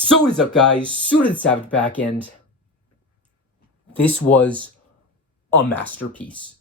So what is up, guys? Suited Savage back end. This was a masterpiece.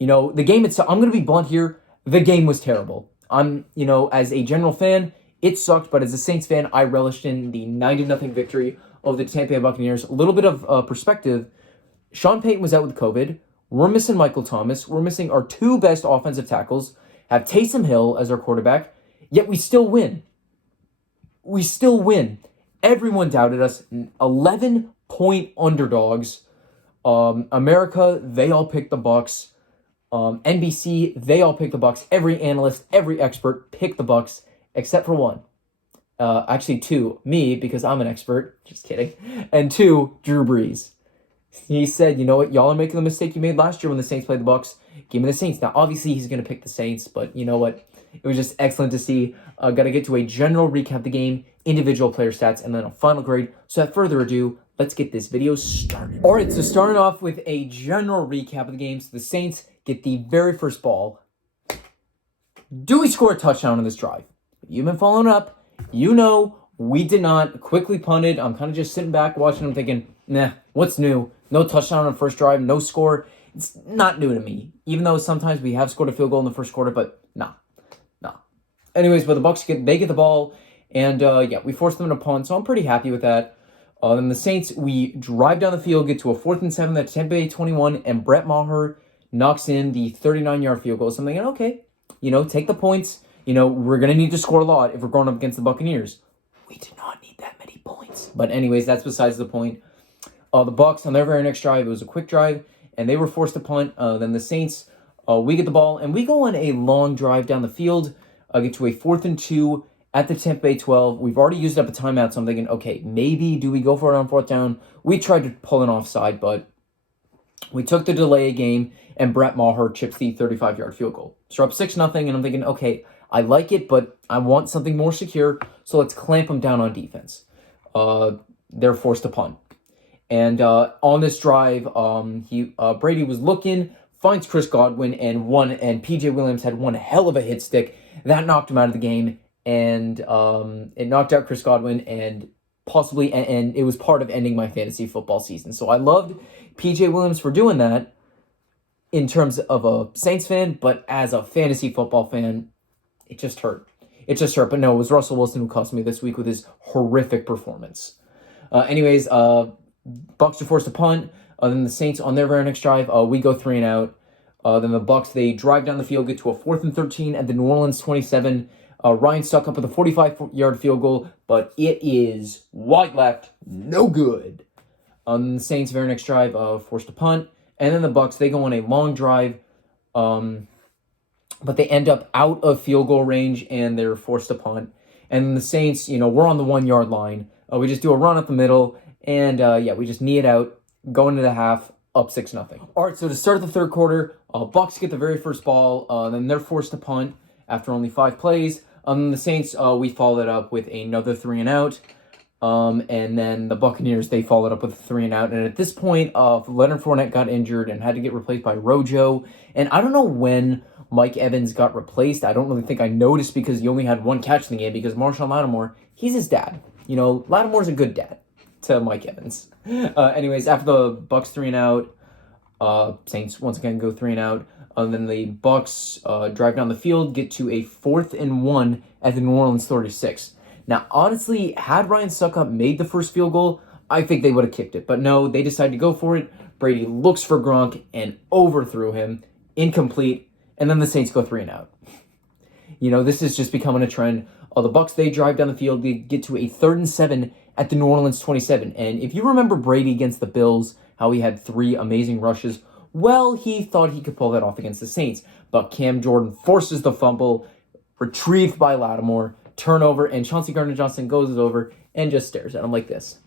The game itself, I'm going to be blunt here, the game was terrible. As a general fan, it sucked, but as a Saints fan, I relished in the 9-0 victory of the Tampa Bay Buccaneers. A little bit of perspective, Sean Payton was out with COVID. We're missing Michael Thomas. We're missing our two best offensive tackles, have Taysom Hill as our quarterback, yet we still win. Everyone doubted us. 11-point underdogs. America, they all picked the Bucs. NBC, they all picked the Bucs. Every analyst, every expert picked the Bucs, except for one. Actually, two. Me, because I'm an expert. Just kidding. And two, Drew Brees. He said, you know what? Y'all are making the mistake you made last year when the Saints played the Bucs. Give me the Saints. Now, obviously, he's going to pick the Saints, but you know what? It was just excellent to see. Got to get to a general recap of the game, individual player stats, and then a final grade. So without further ado, let's get this video started. All right, so starting off with a general recap of the game. So the Saints get the very first ball. Do we score a touchdown on this drive? You've been following up. You know we did not. Quickly punted. I'm kind of just sitting back watching. I'm thinking, nah, what's new? No touchdown on the first drive, no score. It's not new to me, even though sometimes we have scored a field goal in the first quarter, but nah. Anyways, but the Bucs get the ball, and we forced them to punt, so I'm pretty happy with that. Then the Saints, we drive down the field, get to a 4th and 7 at Tampa Bay 21, and Brett Maher knocks in the 39-yard field goal. So I'm thinking, okay, take the points. We're going to need to score a lot if we're going up against the Buccaneers. We did not need that many points. But anyways, that's besides the point. The Bucs, on their very next drive, it was a quick drive, and they were forced to punt. Then the Saints, we get the ball, and we go on a long drive down the field. Get to a 4th and 2 at the Tampa Bay 12. We've already used up a timeout, so I'm thinking, okay, maybe do we go for it on 4th down? We tried to pull an offside, but we took the delay game, and Brett Maher chips the 35-yard field goal. So we're up 6-0, and I'm thinking, okay, I like it, but I want something more secure, so let's clamp them down on defense. They're forced to punt. And on this drive, Brady was looking, finds Chris Godwin, and P.J. Williams had one hell of a hit stick. That knocked him out of the game, and it knocked out Chris Godwin, and possibly, and it was part of ending my fantasy football season. So I loved P.J. Williams for doing that in terms of a Saints fan, but as a fantasy football fan, it just hurt. But no, it was Russell Wilson who cost me this week with his horrific performance. Anyways, Bucs are forced to punt. Then the Saints, on their very next drive, we go 3 and out. Then the Bucs, they drive down the field, get to a 4th and 13 at the New Orleans 27. Ryan stuck up with a 45-yard field goal, but it is wide left, no good. The Saints' very next drive, forced to punt. And then the Bucs, they go on a long drive, but they end up out of field goal range, and they're forced to punt. And the Saints, we're on the 1-yard line. We just do a run up the middle, and we just knee it out, go into the half, up 6-0. All right, so to start the third quarter, Bucs get the very first ball. Then they're forced to punt after only 5 plays. The Saints, we followed up with another 3 and out. And then the Buccaneers, they followed up with a 3 and out. And at this point, Leonard Fournette got injured and had to get replaced by Rojo. And I don't know when Mike Evans got replaced. I don't really think I noticed because he only had 1 catch in the game because Marshawn Lattimore, he's his dad. Lattimore's a good dad to Mike Evans. Anyways, after the Bucs 3 and out, Saints once again go 3 and out. Then the Bucs drive down the field, get to a 4th and 1 at the New Orleans 36. Now, honestly, had Ryan Succop made the first field goal, I think they would have kicked it. But no, they decided to go for it. Brady looks for Gronk and overthrew him. Incomplete. And then the Saints go 3 and out. This is just becoming a trend. The Bucs, they drive down the field, they get to a 3rd and 7 at the New Orleans 27. And if you remember Brady against the Bills, how he had 3 amazing rushes, well, he thought he could pull that off against the Saints. But Cam Jordan forces the fumble, retrieved by Lattimore, turnover, and Chauncey Gardner-Johnson goes over and just stares at him like this.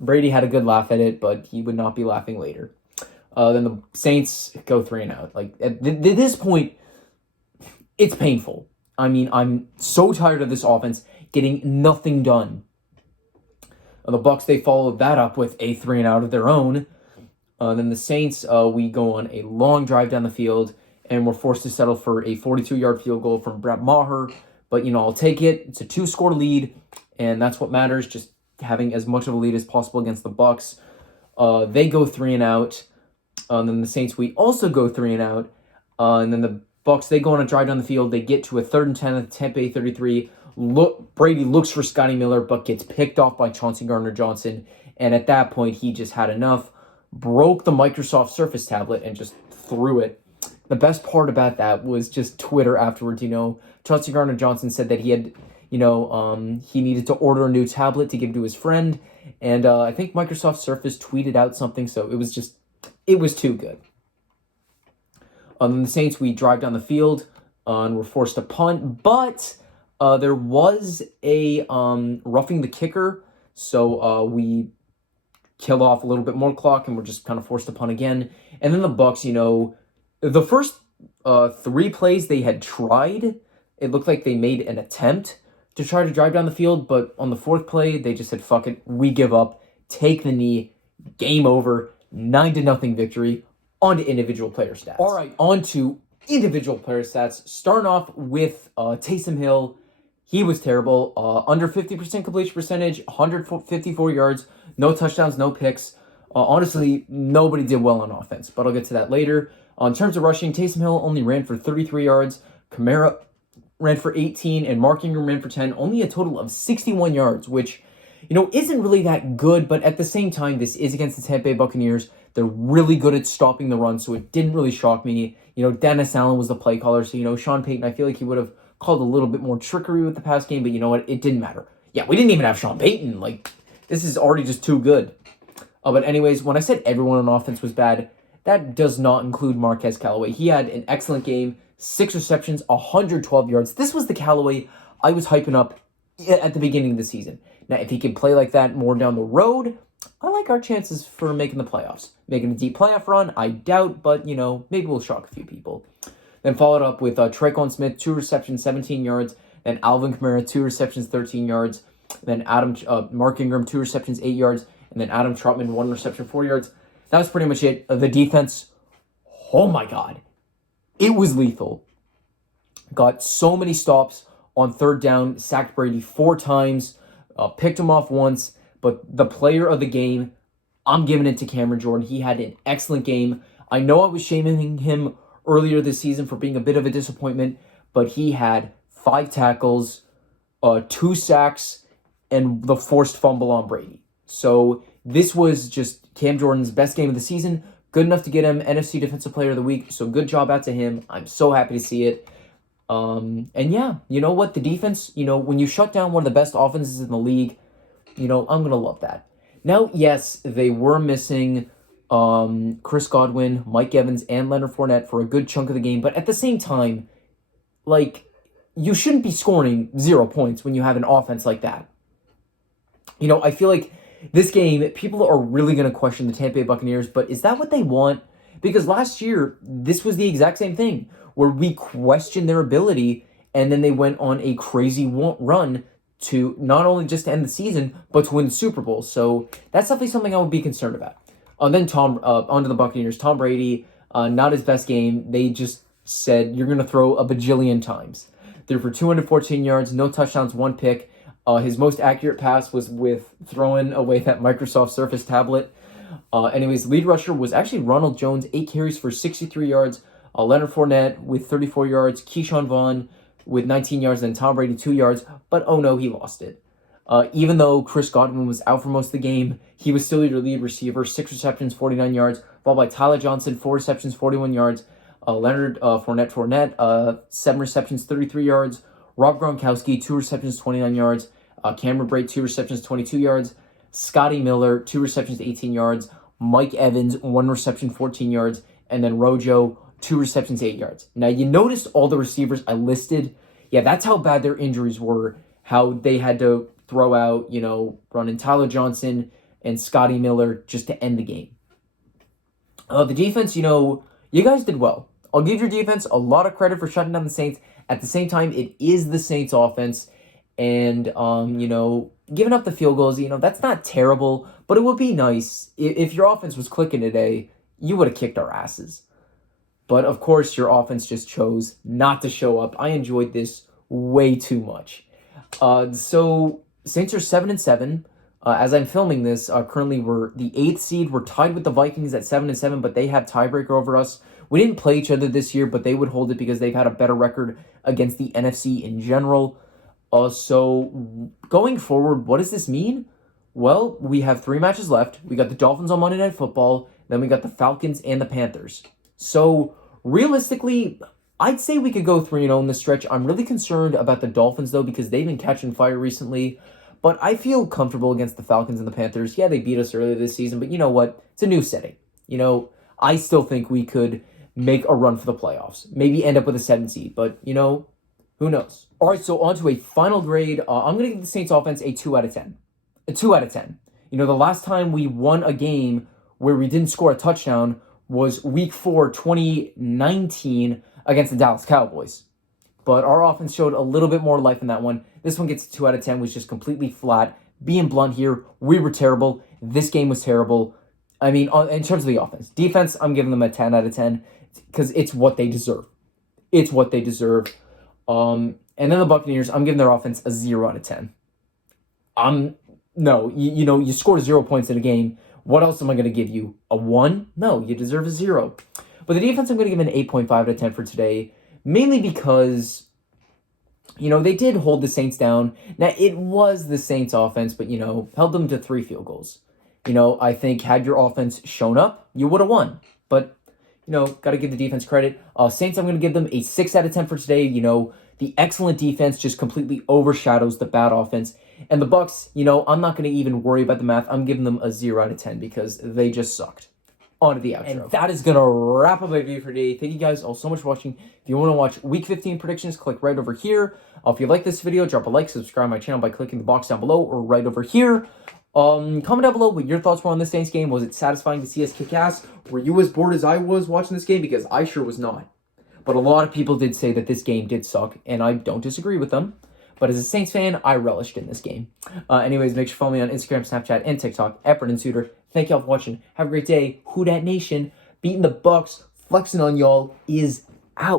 Brady had a good laugh at it, but he would not be laughing later. Then the Saints go 3 and out. At this point, it's painful. I mean, I'm so tired of this offense getting nothing done. The Bucs, they followed that up with a 3 and out of their own. Then the Saints, we go on a long drive down the field, and we're forced to settle for a 42-yard field goal from Brett Maher. But, I'll take it. It's a 2-score lead, and that's what matters, just having as much of a lead as possible against the Bucs. They go 3-and-out. Then the Saints, we also go 3-and-out. And then the Bucs, they go on a drive down the field. They get to a 3rd and 10 at the Tampa Bay 33. Brady looks for Scotty Miller, but gets picked off by Chauncey Gardner-Johnson. And at that point, he just had enough, broke the Microsoft Surface tablet, and just threw it. The best part about that was just Twitter afterwards. Chauncey Gardner-Johnson said that he had, he needed to order a new tablet to give to his friend. And I think Microsoft Surface tweeted out something, so it was too good. The Saints, we drive down the field and we're forced to punt, but there was a roughing the kicker, so we kill off a little bit more clock and we're just kind of forced to punt again. And then the Bucs, the first 3 plays they had tried, it looked like they made an attempt to try to drive down the field, but on the 4th play, they just said, fuck it, we give up, take the knee, game over, 9-0 victory. On to individual player stats. All right, on to individual player stats. Starting off with Taysom Hill. He was terrible. Under 50% completion percentage, 154 yards, no touchdowns, no picks. Honestly, nobody did well on offense, but I'll get to that later. In terms of rushing, Taysom Hill only ran for 33 yards. Kamara ran for 18, and Mark Ingram ran for 10. Only a total of 61 yards, which, isn't really that good, but at the same time, this is against the Tampa Bay Buccaneers. They're really good at stopping the run, so it didn't really shock me. Dennis Allen was the play caller, so, Sean Payton, I feel like he would have called a little bit more trickery with the pass game, but you know what? It didn't matter. Yeah, we didn't even have Sean Payton. This is already just too good. But anyways, when I said everyone on offense was bad, that does not include Marquez Callaway. He had an excellent game, 6 receptions, 112 yards. This was the Callaway I was hyping up at the beginning of the season. Now, if he can play like that more down the road, I like our chances for making the playoffs. Making a deep playoff run, I doubt, but, maybe we'll shock a few people. Then followed up with Tre'Quan Smith, 2 receptions, 17 yards. Then Alvin Kamara, 2 receptions, 13 yards. Then Mark Ingram, 2 receptions, 8 yards. And then Adam Trautman, 1 reception, 4 yards. That was pretty much it. The defense, oh my God. It was lethal. Got so many stops on 3rd down, sacked Brady 4 times, picked him off once. But the player of the game, I'm giving it to Cameron Jordan. He had an excellent game. I know I was shaming him earlier this season for being a bit of a disappointment, but he had 5 tackles, 2 sacks, and the forced fumble on Brady. So this was just Cam Jordan's best game of the season. Good enough to get him NFC Defensive Player of the Week. So good job out to him. I'm so happy to see it. And yeah, you know what? The defense, when you shut down one of the best offenses in the league, I'm going to love that. Now, yes, they were missing Chris Godwin, Mike Evans, and Leonard Fournette for a good chunk of the game. But at the same time, you shouldn't be scoring 0 points when you have an offense like that. I feel like this game, people are really going to question the Tampa Bay Buccaneers, but is that what they want? Because last year, this was the exact same thing, where we questioned their ability, and then they went on a crazy run to not only just to end the season, but to win the Super Bowl. So that's definitely something I would be concerned about. Then onto the Buccaneers. Tom Brady, not his best game. They just said, you're going to throw a bajillion times. Threw for 214 yards, no touchdowns, 1 pick. His most accurate pass was with throwing away that Microsoft Surface tablet. Anyways, lead rusher was actually Ronald Jones, 8 carries for 63 yards. Leonard Fournette with 34 yards. Keyshawn Vaughn with 19 yards, and Tom Brady 2 yards. But oh no, he lost it. Even though Chris Godwin was out for most of the game, he was still your lead receiver. 6 receptions, 49 yards. Followed by Tyler Johnson, 4 receptions, 41 yards. Leonard Fournette, 7 receptions, 33 yards. Rob Gronkowski, 2 receptions, 29 yards. Cameron Brate, 2 receptions, 22 yards. Scotty Miller, 2 receptions, 18 yards. Mike Evans, 1 reception, 14 yards. And then Rojo, 2 receptions, 8 yards. Now, you noticed all the receivers I listed. Yeah, that's how bad their injuries were. How they had to throw out, running Tyler Johnson and Scotty Miller just to end the game. The defense, you guys did well. I'll give your defense a lot of credit for shutting down the Saints. At the same time, it is the Saints offense. And, giving up the field goals, that's not terrible. But it would be nice if your offense was clicking today, you would have kicked our asses. But, of course, your offense just chose not to show up. I enjoyed this way too much. So, Saints are 7-7. As I'm filming this, currently we're the 8th seed. We're tied with the Vikings at 7-7, but they have tiebreaker over us. We didn't play each other this year, but they would hold it because they've had a better record against the NFC in general. So going forward, what does this mean? Well, we have 3 matches left. We got the Dolphins on Monday Night Football. Then we got the Falcons and the Panthers. So realistically, I'd say we could go 3-0 in this stretch. I'm really concerned about the Dolphins, though, because they've been catching fire recently. But I feel comfortable against the Falcons and the Panthers. Yeah, they beat us earlier this season, but you know what? It's a new setting. I still think we could make a run for the playoffs. Maybe end up with a 7 seed, but, who knows? All right, so on to a final grade. I'm going to give the Saints offense a 2 out of 10. A 2 out of 10. The last time we won a game where we didn't score a touchdown was Week 4, 2019 against the Dallas Cowboys. But our offense showed a little bit more life in that one. This one gets a 2 out of 10, was just completely flat. Being blunt here, we were terrible. This game was terrible. I mean, in terms of the offense. Defense, I'm giving them a 10 out of 10 because it's what they deserve. It's what they deserve. And then the Buccaneers, I'm giving their offense a 0 out of 10. No, you scored 0 points in a game. What else am I going to give you? A 1? No, you deserve a 0. But the defense, I'm going to give an 8.5 out of 10 for today, mainly because, they did hold the Saints down. Now, it was the Saints offense, but, held them to 3 field goals. I think had your offense shown up, you would have won. But, got to give the defense credit. Saints, I'm going to give them a 6 out of 10 for today. The excellent defense just completely overshadows the bad offense. And the Bucs, I'm not going to even worry about the math. I'm giving them a 0 out of 10 because they just sucked. On to the outro. And that is going to wrap up my video for today. Thank you guys all so much for watching. If you want to watch Week 15 predictions, click right over here. If you like this video, drop a like, subscribe to my channel by clicking the box down below or right over here. Comment down below what your thoughts were on this Saints game. Was it satisfying to see us kick ass? Were you as bored as I was watching this game? Because I sure was not. But a lot of people did say that this game did suck, and I don't disagree with them. But as a Saints fan, I relished in this game. Anyways, make sure to follow me on Instagram, Snapchat, and TikTok, @BrendanSuter. Thank y'all for watching. Have a great day. Who Dat Nation? Beating the Bucs, flexing on y'all is